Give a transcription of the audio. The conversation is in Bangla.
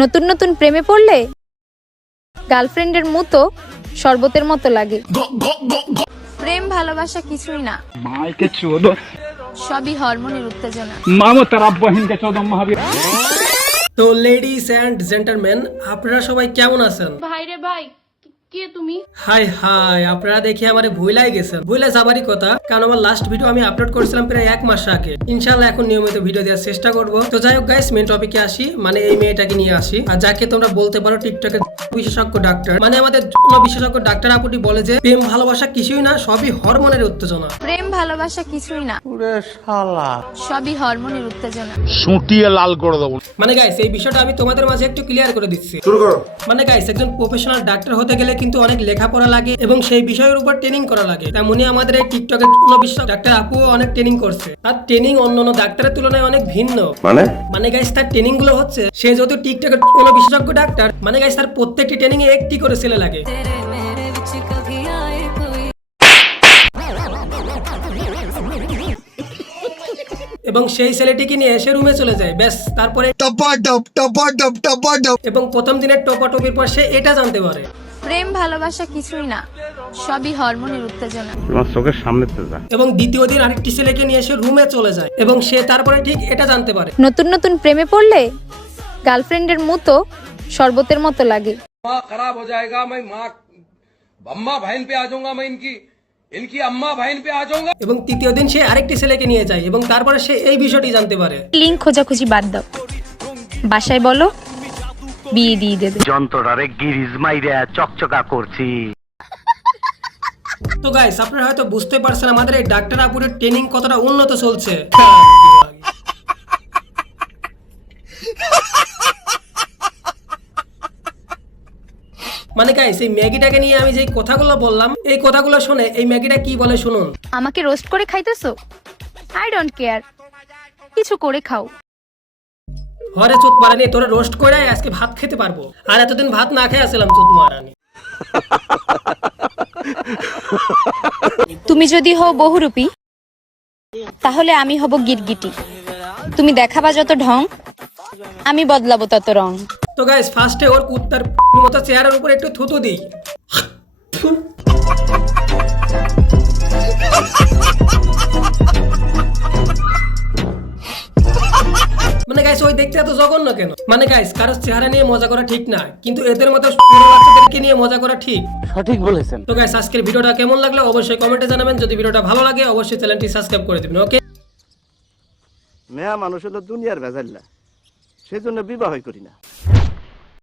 নতুন নতুন প্রেমে পড়লে গার্লফ্রেন্ডের মতো শরবতের মতো লাগে। প্রেম ভালোবাসা কিছুই না, मायके चौदह সবই হরমোনের উত্তেজনা। मामो तेरा बहन के 14 महावीर। তো লেডিস এন্ড জেন্টলম্যান, আপনারা সবাই কেমন আছেন? ভাই রে ভাই, কে তুমি? হাই হাই, আপনারা দেখি আমারে ভুলাই গেছেন। ভুলে যাবারই কথা, কারণ আমার লাস্ট ভিডিও আমি আপলোড করেছিলাম প্রায় 1 মাস আগে। ইনশাআল্লাহ এখন নিয়মিত ভিডিও দেওয়ার চেষ্টা করব। তো যাই হোক গাইস, মেন টপিকে আসি, মানে এই মেয়েটাকে নিয়ে আসি, আর যাকে তোমরা বলতে পারো টিকটকের বিশেষজ্ঞ ডাক্তার। মানে আমাদের বিশেষজ্ঞ ডাক্তার আপুটি বলে যে প্রেম ভালোবাসা কিছুই না, সবই হরমোনের উত্তেজনা। প্রেম ভালোবাসা কিছুই না, সবই হরমোনের উত্তেজনা। সুটিয়ে লাল করে দেবো। মানে গাইস, এই বিষয়টা আমি তোমাদের মাঝে একটু ক্লিয়ার করে দিচ্ছি। মানে গাইস, একজন প্রফেশনাল ডাক্তার হতে গেলে কিন্তু অনেক লেখাপড়া লাগে এবং সেই বিষয়ের উপর ট্রেনিং করা লাগে। তেমনি আমাদের এই টিকটকের বিশেষজ্ঞ ডাক্তার আপু অনেক ট্রেনিং করছে। তার ট্রেনিং অন্যান্য ডাক্তারের তুলনায় অনেক ভিন্ন। মানে গাইস, তার ট্রেনিং গুলো হচ্ছে, সে যেহেতু টিকটকের কোনো বিশেষজ্ঞ ডাক্তার, মানে গাইস তার প্রত্যেকটি ট্রেনিং এ একটি করে ছেলে লাগে। এবং সেই ছেলেটিকে নিয়ে এসে রুমে চলে যায়, ব্যাস তারপরে এবং প্রথম দিনের টপাটপির পর সে এটা জানতে পারে প্রেম ভালোবাসা কিছুই না, সবই হরমোনের উত্তেজনা। তোমার চোখের সামনে তো যা। এবং দ্বিতীয় দিন আরেকটি ছেলেকে নিয়ে এসে রুমে চলে যায় এবং সে তারপরে ঠিক এটা জানতে পারে নতুন নতুন প্রেমে পড়লে গার্লফ্রেন্ডের মতো শরবতের মতো লাগে। माँ खराब हो जाएगा, मैं माँ अम्मा बहन पे आ जाऊंगा, मैं इनकी अम्मा बहन पे आ जाऊंगा। এবং তৃতীয় দিন সে আরেকটি ছেলেকে নিয়ে যায় এবং তারপরে সে এই বিষয়টি জানতে পারে। লিঙ্ক খোঁজাখুঁজি বাদ দাও, বাসায় বলো বিয়ে দিয়ে দেবে। যন্ত্রটারে গিরিজ মাইরে চকচকা করছি। তো গাইস, আপনারা হয়তো বুঝতে পারছেন আমাদের এই ডাক্তার আপুরের ট্রেনিং কতটা উন্নত চলছে। মানে গাইস, এই ম্যাগিটাকে নিয়ে আমি যে কথাগুলো বললাম, এই কথাগুলো শুনে এই ম্যাগিটা কি বলে শুনুন। আমাকে রোস্ট করে খাইতেছো? আই ডোন্ট কেয়ার, কিছু করে খাও। হরে চুত মারানি, তোরা রোস্ট করে আজকে ভাত খেতে পারবো, আর এতদিন ভাত না খেয়ে আসলাম চুত মারানি। তুমি যদি হও বহুরূপী, তাহলে আমি হব গিরগিটি। তুমি দেখাবা যত ঢং, আমি বদলাবো তত রং। তো গাইস, ফার্স্টে ওর কুত্তার মতো চেহারার উপর একটু থুতু দিই। মানে গাইস, ওই দেখতে এত জঘন্য কেন? মানে গাইস, কারোর চেহারা নিয়ে মজা করা ঠিক না, কিন্তু এদের মতো বাচ্চাদেরকে নিয়ে মজা করা ঠিক। সঠিক বলেছেন। তো গাইস, আজকের ভিডিওটা কেমন লাগলো অবশ্যই কমেন্টে জানাবেন। যদি ভিডিওটা ভালো লাগে অবশ্যই চ্যানেলটি সাবস্ক্রাইব করে দিবেন। ওকে, মেয়া মানুষ হলো দুনিয়ার ভেজাল্লা, সেই জন্য বিবাহ করি না।